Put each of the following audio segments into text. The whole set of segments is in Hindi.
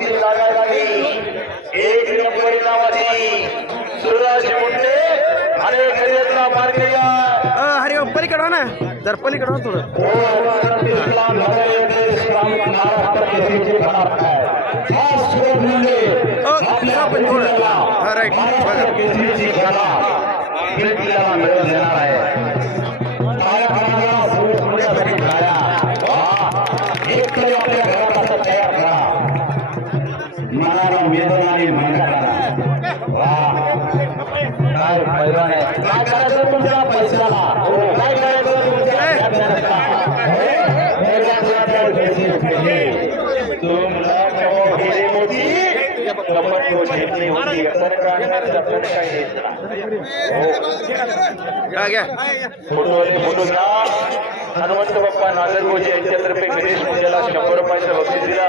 कुस्ती लागायला लागली एक नंबर नावाची सुराज मुंडे आणि शर्यतला मार हरि ओम पलीकडे हो? ना जर पलीकडे हो थोडं। इस्लाम धर्म इस्लाम महाराष्ट्र केसरीचे खराब आहे हा सुराज मुंडे आपण थोडं हा राईट बघा केसरीची कला ही आपल्याला मिळवून देणार घ्या फोटोवाले फ़ोटो घ्या हनुमंत बाप्पा नागरगोजे यांच्यातर्फे गणेश पूजेला शंभर रुपयाचं बक्षीस दिला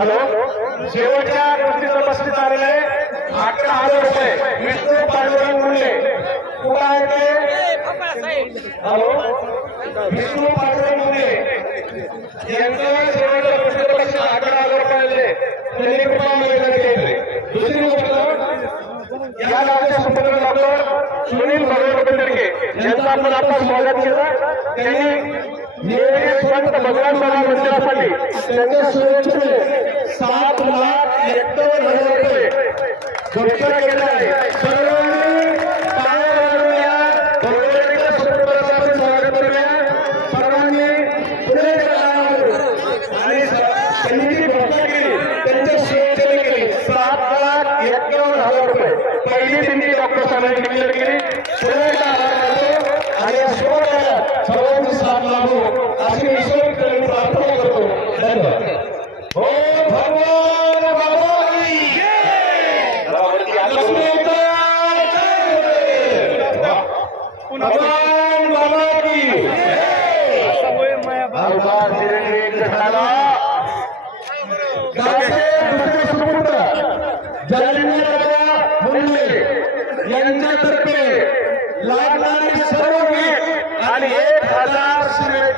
हॅलो. शेवटच्या कुस्तीत उपस्थित आहे. अकरा हजार रुपये. विष्णू पांडुरंग मुंडे. कुठं आहे ते? हॅलो. विष्णू पांडुरंग मुंडे. यांचं शेवटच्या गोष्टीचं उपस्थित अकरा हजार रुपये त्यांनी कृपा मैदानी केले? दुसरी गोष्ट या गावचे सुपुत्र डॉक्टर सुनील भगवान बेंडरके यांचं आपण आता स्वागत केलं. त्यांनी संत भगवान बाबा मंदिरासाठी. त्यांनी सुरक्षेने सात लाख एकावन्न हजार रुपये घोषणा केला आहे. கவலை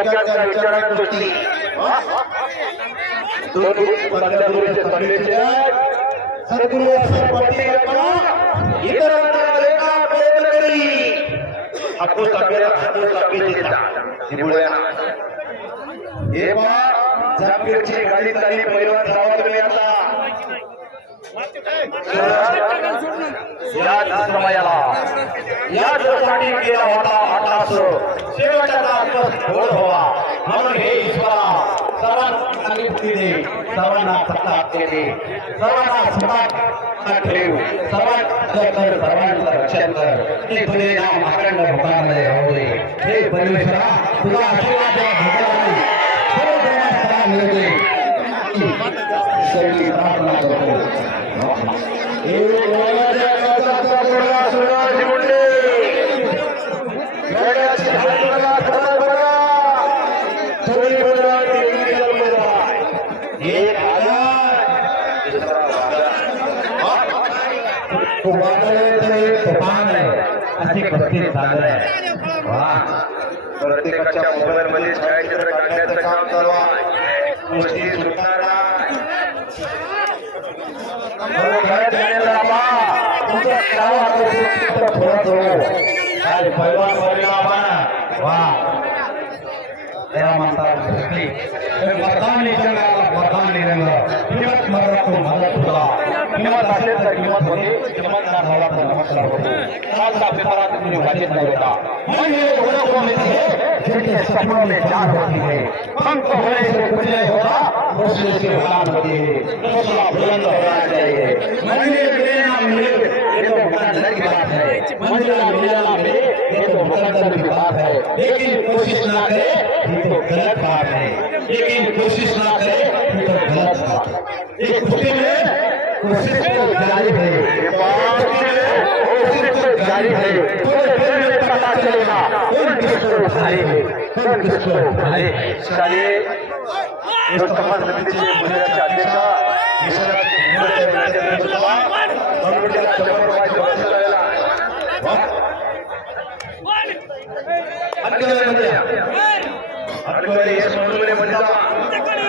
थोडक्यात विचारात गोष्टी. सद्गुरू पाटील इतरांचा लेखा प्रयत्न करी गाडी चालली पहिला धावा आता. या समयाला या साठी केला होता अट्टास शेवटचा तास व्हावा म्हणून हे ईश्वरा सर्वांना चांगली दे सर्वांना सत्ता दे सर्वांना सत्ता ठेव सर्वांचं कर सर्वांचं रक्षण कर ते तुझे दे हे परमेश्वरा तुझा आशीर्वाद सर्व तो वादळ आहे प्रत्येकाच्या मोबाईल मध्ये छायाचित्र काढण्याचं काम चालू आहे. ચાલો આપણે ચિત્ર ફેરવા જોવું આજ ભગવાન પરિણામાના વાહ. એવા માતા એ બધાની જગા બધાની રંગ હિંમત મરતો મરત ખુદા सपनों में जान होती है। पंख होने से कुछ नहीं होता हौसले से उड़ान होती है। हौसला बुलंद होना चाहिए। मंजिल मिले मिले, ये तो मुकद्दर की बात है। मंजिल मिले मिले, ये तो मुकद्दर की बात है। लेकिन कोशिश ना करे, ये तो गलत बात है। लेकिन कोशिश ना करे, ये तो गलत बात है। ये में कोशिश तो जारी है कोशिश तो जारी है थोड़े देर में पता चलेगा कौन किसको भाई है कौन किसको भाई है चलिए लोकसभा समितीचे मंडळाचे अध्यक्ष विश्वनाथ मुंबईकर यांच्या नेतृत्वात कमिटीला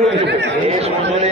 রয়েছে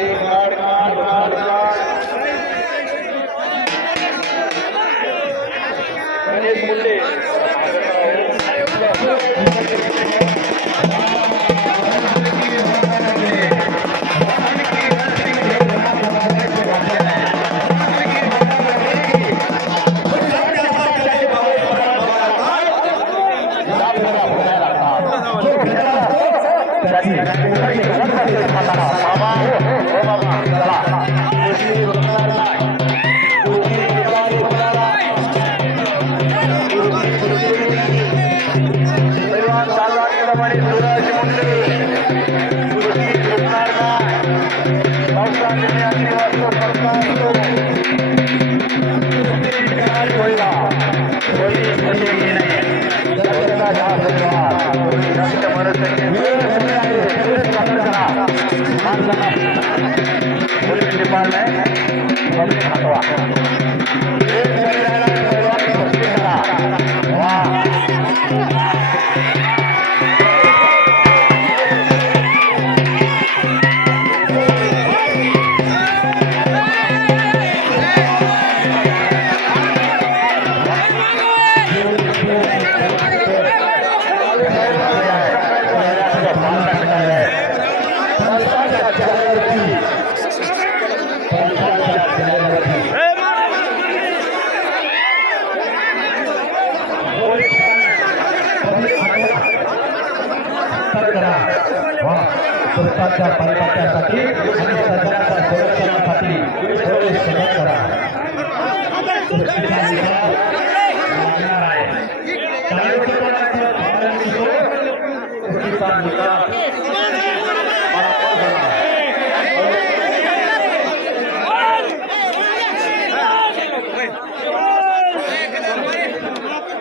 पोलीस डिपार्टमेंट पब्लिक हातवा पुरुषाच्या परिपक्वासाठी आणि सज्जनाच्या संरक्षणासाठी पोलीस सतत करा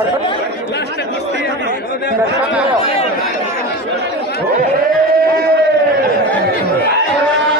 Thank you.